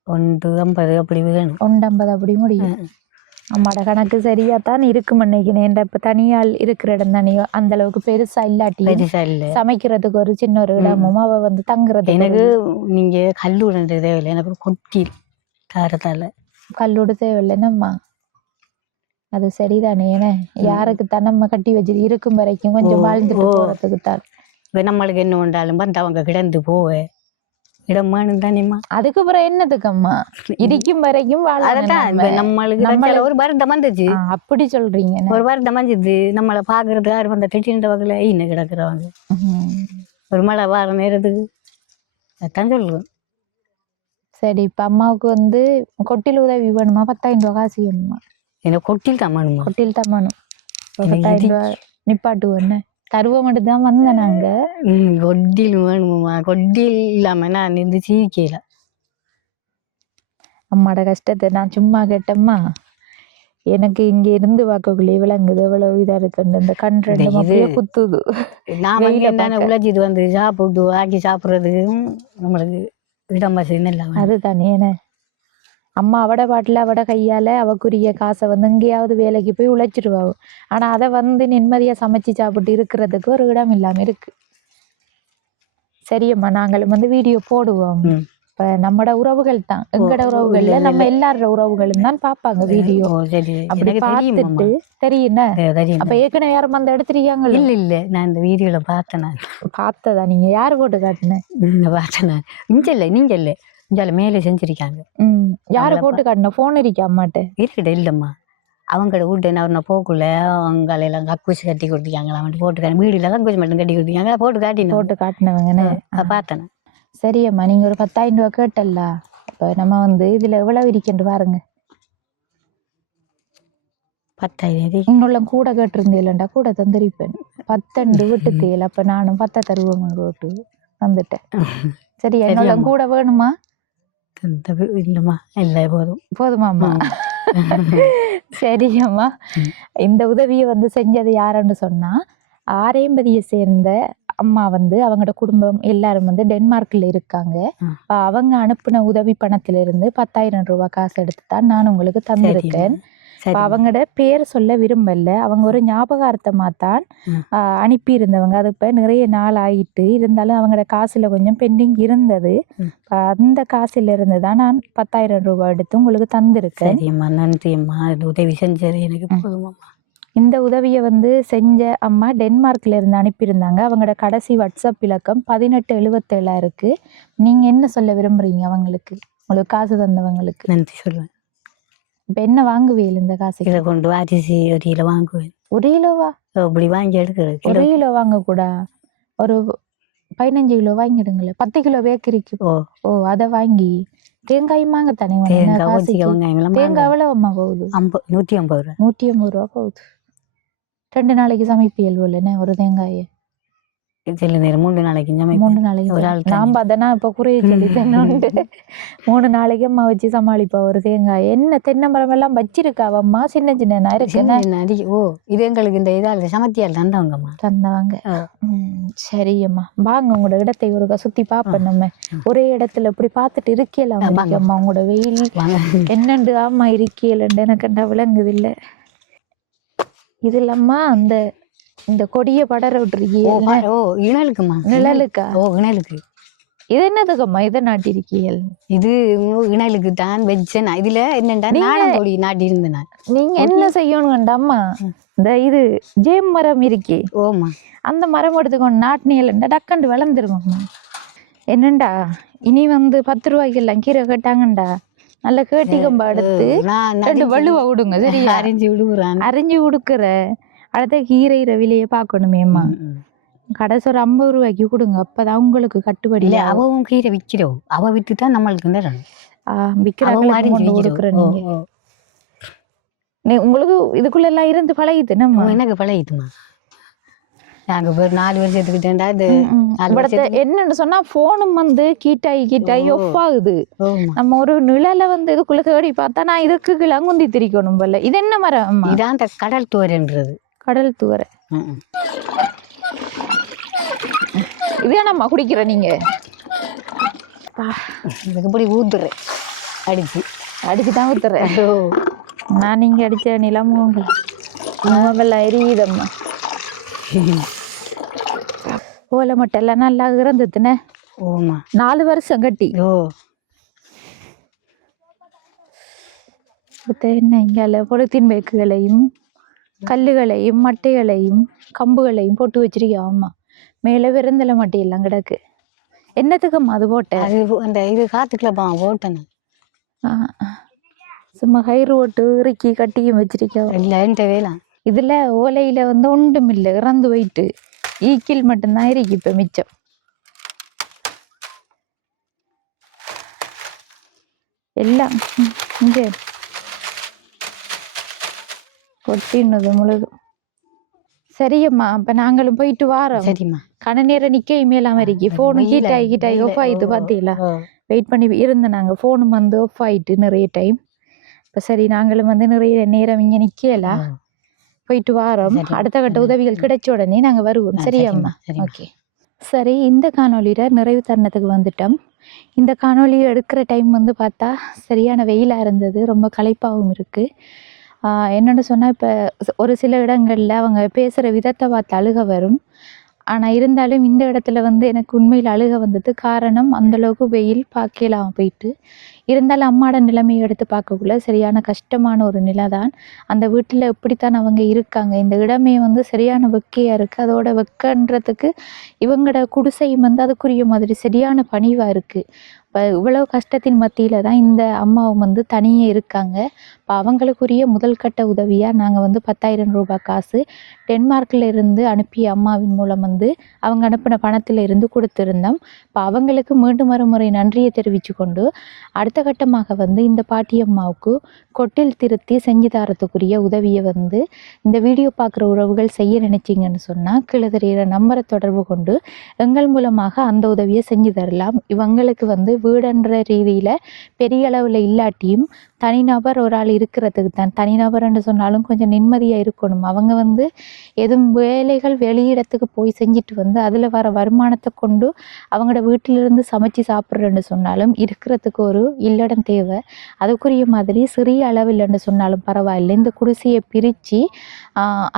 150 அப்படி வேணும். 150 அப்படி முடியும். அம்மாட கணக்கு சரியா தான் இருக்கும் நினைக்கிறேன். இப்ப தனியால் இருக்கிற இடம் தானே அந்த அளவுக்கு பெருசா இல்லாட்டி சமைக்கிறதுக்கு ஒரு சின்ன ஒரு இடமும் அவ வந்து தங்குறது. எனக்கு நீங்க கல்லூட தேவையில்லை, எனக்கு ஒரு கொட்டில் காரத்தால கல்லூட தேவையில்லைன்னம்மா. அது சரிதானே. ஏன்னா யாருக்கு தான் நம்ம கட்டி வச்சு இருக்கும் வரைக்கும் கொஞ்சம் வாழ்ந்துட்டு போறதுக்கு தான். நம்மளுக்கு என்ன உண்டாலும் வந்து அவங்க கிடந்து போவே இடமானு தானேம்மா. அதுக்கு அப்புறம் என்னதுக்கம்மா இருக்கும் வரைக்கும் நம்மளுக்கு ஒரு வருடம் வந்துச்சு. அப்படி சொல்றீங்க? ஒரு வருடம் வந்துச்சு. நம்மளை பாக்குறது யாரும் அந்த திட்டின்ற வகையில இன்னும் கிடக்குறவங்க ஒரு மழை வார நேரத்துக்கு அதான் சொல்லுவேன். சரி, இப்ப அம்மாவுக்கு வந்து கொட்டில் உதவி வேணுமா? 10,000 ரூபா காசு வேணுமா? எனக்கு கொட்டில் தான் வேணுமா? கொட்டில் தான் வேணும். 10,000 ரூபா நிப்பாட்டு என்ன தருவ மட்டும் தான் வந்தேன் நாங்க. கொட்டில் வேணுமா? கொட்டில் இல்லாம நான் இருந்து சீக்கல. அம்மாட கஷ்டத்தை நான் சும்மா கேட்டம்மா. எனக்கு இங்க இருந்து வாக்கக்குள்ளே விளங்குது எவ்வளவு இதா இருக்குன்னு. இந்த கண் ரெண்டும் அப்படியே குத்துது. நான் உழைச்சிட்டு வந்து சாப்பிட்டு ஆக்கி சாப்பிட்றதுக்கு நம்மளுக்கு இடம் வசதி இல்லை. அதுதானே. அம்மா அவட பாட்டில் அவட கையால் அவக்குரிய காசை வந்து எங்கேயாவது வேலைக்கு போய் உழைச்சிடுவாவு. ஆனால் அதை வந்து நிம்மதியாக சமைச்சு சாப்பிட்டு இருக்கிறதுக்கு ஒரு இடம் இல்லாமல் இருக்கு. சரியம்மா, நாங்களும் வந்து வீடியோ போடுவோம். ம். இப்போ நம்மட உறவுகள் தான், எங்கட ஓ, உறவுகள்ல இல்ல, நம்ம இல்ல. எல்லாரோட உறவுகளும் தான் பார்ப்பாங்க வீடியோ. ஓ, சரி. அப்படி எனக்கு தெரியுமாம்மா. பார்த்துட்டு தெரியுண்ணே. தெரியும். அப்போ ஏற்கனவே யாரும் வந்து எடுத்துருக்காங்களோ? இல்ல இல்ல, நான் இந்த வீடியோல பார்த்தேன். நான் பார்த்ததா? நீங்கள் யார் போட்டு காட்டினேன்? பார்த்தேன். நான் நீங்க இல்ல இஞ்சால மேலே செஞ்சிருக்காங்க. யாரு போட்டு காட்டின? ஃபோன் இருக்கா அம்மாட்ட? இருக்கட்ட இல்லம்மா, அவங்களோட வீட்டு நான் போக்குள்ள அவங்க எல்லாம் கக்கூசி கட்டி கொடுத்திருக்காங்களா, அவன் போட்டு காட்டி வீடுல கக்கூசி மட்டும் கட்டி கொடுத்திருக்காங்க, போட்டு காட்டினேன். போட்டு காட்டினவங்கன்னு பார்த்தேன். சரியம்மா, நீங்க ஒரு 10,000 ரூபா கேட்டல்ல, இப்போ நம்ம வந்து இதுல எவ்வளவு இருக்கின்ற பாருங்க. 10,000 இன்னும் கூட கேட்டிருந்தேன்டா, கூட தந்திருப்பேன். 10 வீட்டுக்கு இல்லை. அப்ப நானும் 10 தருவோம் ரோட்டு வந்துட்டேன். சரி, என்னோட கூட வேணுமா? இல்லம்மா, இல்லை போதும். போதுமாம்மா? சரியம்மா, இந்த உதவியை வந்து செஞ்சது யாருன்னு சொன்னா, ஆரேம்பதியை சேர்ந்த அம்மா வந்து அவங்களோட குடும்பம் எல்லாரும் வந்து டென்மார்க்ல இருக்காங்க. அவங்க அனுப்பின உதவி பணத்திலிருந்து 10,000 ரூபாய் காசு எடுத்து தான் நான் உங்களுக்கு தந்திருக்கேன். அவங்களோட பேர் சொல்ல விரும்பல, அவங்க ஒரு ஞாபகார்த்தமா தான் அனுப்பி இருந்தவங்க. அது இப்ப நிறைய நாள் ஆயிட்டு இருந்தாலும் அவங்களோட காசுல கொஞ்சம் பெண்டிங் இருந்தது. அந்த காசுல இருந்து தான் நான் 10,000 ரூபாய் எடுத்து உங்களுக்கு தந்திருக்கேன். நன்றியம்மா, உதவி செஞ்சது எனக்கு போதுமாம்மா. இந்த உதவியை வந்து செஞ்ச அம்மா டென்மார்க்ல இருந்து அனுப்பியிருந்தாங்க. அவங்களோட கடைசி வாட்ஸ்அப் இலக்கம் 1877 இருக்கு. நீங்க என்ன சொல்ல விரும்புறீங்க அவங்களுக்கு, உங்களுக்கு காசு தந்தவங்களுக்கு? நன்றி சொல்லுவேன். இப்ப என்ன வாங்குவீங்க இந்த காசு? இதை கொண்டு அரிசி 1 கிலோ வாங்குவேன். 1 கிலோவா? அப்படி வாங்கி எடுக்கிறது. 1 கிலோ வாங்கக்கூடா, ஒரு 15 கிலோ வாங்கிடுங்களேன். 10 கிலோ பேக்கரிக்கு. ஓ, அதை வாங்கி தேங்காயும் வாங்க தானே. தேங்காய் எவ்வளவுமா போகுது? 150 ரூபா. 150 ரூபா போகுது. 2 நாளைக்கு சமைப்பியல் போலன்னு ஒரு தேங்காயை. சில நேரம் 3 நாளைக்கு 3 நாளைக்கு நாம் பார்த்தனா இப்ப குறைய சொல்லி தென்னுண்டு 3 நாளைக்கு அம்மா வச்சு சமாளிப்பா ஒரு தேங்காய். என்ன தென்னை மரம் எல்லாம் வச்சிருக்காவம்மா? சின்ன சின்ன இருக்கு. ஓ, இது எங்களுக்கு இந்த இதால் சமத்தியால் தந்தவங்க. சரியம்மா, வாங்க உங்களோட இடத்தை ஒரு சுத்தி பாப்போம். நம்ம ஒரே இடத்துல இப்படி பார்த்துட்டு இருக்கலாம் அம்மா. உங்களோட வெயில் என்னண்டு ஆமா இருக்கியலண்டு எனக்கு விளங்குது இல்ல. இது இல்லாம அந்த இந்த கொடிய படர விட்டுருக்கீங்க. இணலுக்குமா? நிழலுக்கா? இணலுக்கு. இது என்னதுக்கம்மா இதை நாட்டிருக்கீர்கள்? இது இணலுக்கு தான் வச்சேன். இதுல என்னண்டா நானும் கொடி நாட்டி இருந்தேன். நீங்க என்ன செய்யணும்டாம்மா, இந்த இது ஜேம் மரம் இருக்கே, ஓமா, அந்த மரம் எடுத்துக்கொண்டு நாட்டினீங்கடா டக்கண்டு வளர்ந்துருமாம்மா. என்னண்டா இனி வந்து 10 ரூபாய்க்கு எல்லாம் கீரை கேட்டாங்கண்டா, நல்ல கேட்டி கம்பா எடுத்து 2 வலுவா விடுங்க. சரி, அரிஞ்சு விடுக்குற அடுத்த கீரை விலையை பார்க்கணுமேம்மா. கடைசி ஒரு 50 ரூபாய்க்கு கொடுங்க, அப்பதான் உங்களுக்கு கட்டுப்படி. அவவும் கீரை விற்கிறோம், அவ வித்துதான் நம்மளுக்கு விற்கிற. நீங்க உங்களுக்கு இதுக்குள்ள எல்லாம் இருந்து பழகிது. நம்ம எனக்கு பழகிதுமா, நாங்க 4 வருஷத்துக்கிட்டேன்டா. இது என்னன்னு சொன்னா போனும் வந்து கீட்டாயி ஒஃப் ஆகுது. நம்ம ஒரு நிழல வந்து இதுக்குள்ள தேடி பார்த்தா நான் இதுக்கு கிளங்குந்தி திரிக்கணும் போல. இது என்ன மரம்? இதான் அந்த கடல் துவரைன்றது. கடல் துவரை இதே நம்ம குடிக்கிற. நீங்க இப்படி ஊத்துறேன், அடிச்சுதான் ஊத்துறேன் நான். நீங்க அடிச்ச நிலமும் எல்லாம் எரியுதம்மா. ஓலை மட்டும் எல்லாம் நல்லா இறந்துட்டுனே. 4 வருஷம் கட்டி. என்ன இங்கால பொலித்தீன் பேக்குகளையும் கல்லுகளையும் மட்டைகளையும் கம்புகளையும் போட்டு வச்சிருக்கோம்மா. மேலே விருந்தலை மட்டை எல்லாம் கிடக்கு. என்னத்துக்கும்மா அது போட்டேன்? அந்த இது காத்துக்குள்ளப்பா போட்டேன். சும்மா கயிறு ஓட்டு இறுக்கி கட்டியும் வச்சிருக்கோம். இல்லை வேலை. இதுல ஓலையில வந்து ஒன்றும் இல்லை, இறந்து போயிட்டு ஈக்கில் மட்டும்தான் இருக்கு இப்ப மிச்சம். எல்லாம் இங்கே கொட்டினது முழுதும். சரியம்மா, அப்ப நாங்களும் போயிட்டு வாரோம். சரிம்மா. கண நேரம் நிக்க இமேலாம் இருக்கு. போனு கீட்டாய் ஆஃப் ஆயிட்டு பாத்தீங்களா? வெயிட் பண்ணி இருந்தேன் நாங்க. போனும் வந்து ஆஃப் ஆயிட்டு நிறைய டைம். இப்ப சரி, நாங்களும் வந்து நிறைய நேரம் இங்க நிக்கலாம், போயிட்டு வாரோம். அடுத்த கட்ட உதவிகள் கிடைச்ச உடனே நாங்க வருவோம். சரியாம்மா? ஓகே. சரி, இந்த காணொளியில் நிறைவு தருணத்துக்கு வந்துட்டோம். இந்த காணொளி எடுக்கிற டைம் வந்து பார்த்தா சரியான வெயிலாக இருந்தது, ரொம்ப களைப்பாகவும் இருக்குது. என்னென்னு சொன்னால், இப்போ ஒரு சில இடங்களில் அவங்க பேசுகிற விதத்தை பார்த்து அழுக வரும். ஆனால் இருந்தாலும் இந்த இடத்துல வந்து எனக்கு உண்மையில் அழுக வந்தது. காரணம், அந்தளவுக்கு வெயில் பார்க்கலாம் போயிட்டு. இருந்தாலும் அம்மாவோட நிலைமையை எடுத்து பார்க்கக்குள்ள சரியான கஷ்டமான ஒரு நிலை தான். அந்த வீட்டில் எப்படித்தான் அவங்க இருக்காங்க. இந்த இடமே வந்து சரியான வெக்கையாக இருக்குது. அதோட வெக்கன்றதுக்கு இவங்களோட குடிசையும் வந்து அதுக்குரிய மாதிரி சரியான பணிவாக இருக்குது. இப்போ இவ்வளோ கஷ்டத்தின் மத்தியில் தான் இந்த அம்மாவும் வந்து தனியே இருக்காங்க. இப்போ அவங்களுக்குரிய முதல் கட்ட உதவியாக நாங்கள் வந்து 10,000 ரூபாய் காசு டென்மார்க்கில் இருந்து அனுப்பிய அம்மாவின் மூலம் வந்து அவங்க அனுப்பின பணத்தில் இருந்து கொடுத்துருந்தோம். இப்போ அவங்களுக்கு மீண்டும் மறுமுறை நன்றியை தெரிவித்து கொண்டு அடுத்த கட்டமாக வந்து இந்த பாட்டியம்மாவுக்கு கொட்டில் திருத்தி செஞ்சு தரத்துக்குரிய உதவியை வந்து இந்த வீடியோ பார்க்குற உறவுகள் செய்ய நினைச்சிங்கன்னு சொன்னால் கீழே தெரிகிற நம்பரை தொடர்பு கொண்டு எங்கள் மூலமாக அந்த உதவியை செஞ்சு தரலாம். இவங்களுக்கு வந்து வீடுன்ற ரீதியில் பெரிய அளவில் இல்லாட்டியும் தனிநபர் ஒரு ஆள் இருக்கிறதுக்கு தான். தனிநபர்ன்னு சொன்னாலும் கொஞ்சம் நிம்மதியாக இருக்கணும். அவங்க வந்து எதுவும் வேலைகள் வெளியிடத்துக்கு போய் செஞ்சுட்டு வந்து அதில் வர வருமானத்தை கொண்டு அவங்களோட வீட்டிலிருந்து சமைச்சு சாப்பிட்றேன்னு சொன்னாலும் இருக்கிறதுக்கு ஒரு இல்லடம் தேவை. அதுக்குரிய மாதிரி சிறிய அளவில்ன்னு சொன்னாலும் பரவாயில்லை, இந்த குடிசையை பிரித்து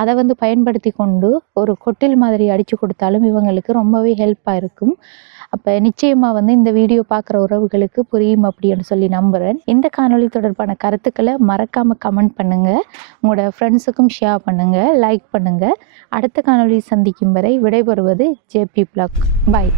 அதை வந்து பயன்படுத்தி கொண்டு ஒரு கொட்டில் மாதிரி அடித்து கொடுத்தாலும் இவங்களுக்கு ரொம்பவே ஹெல்ப்பாக இருக்கும். அப்போ நிச்சயமாக வந்து இந்த வீடியோ பார்க்குற உறவுகளுக்கு புரியும் அப்படின்னு சொல்லி நம்புகிறேன். இந்த காணொளி தொடர்பான கருத்துக்களை மறக்காமல் கமெண்ட் பண்ணுங்கள், உங்களோட ஃப்ரெண்ட்ஸுக்கும் ஷேர் பண்ணுங்கள், லைக் பண்ணுங்கள். அடுத்த காணொளி சந்திக்கும் வரை விடைபெறுவது ஜேபி பிளாக். பாய்.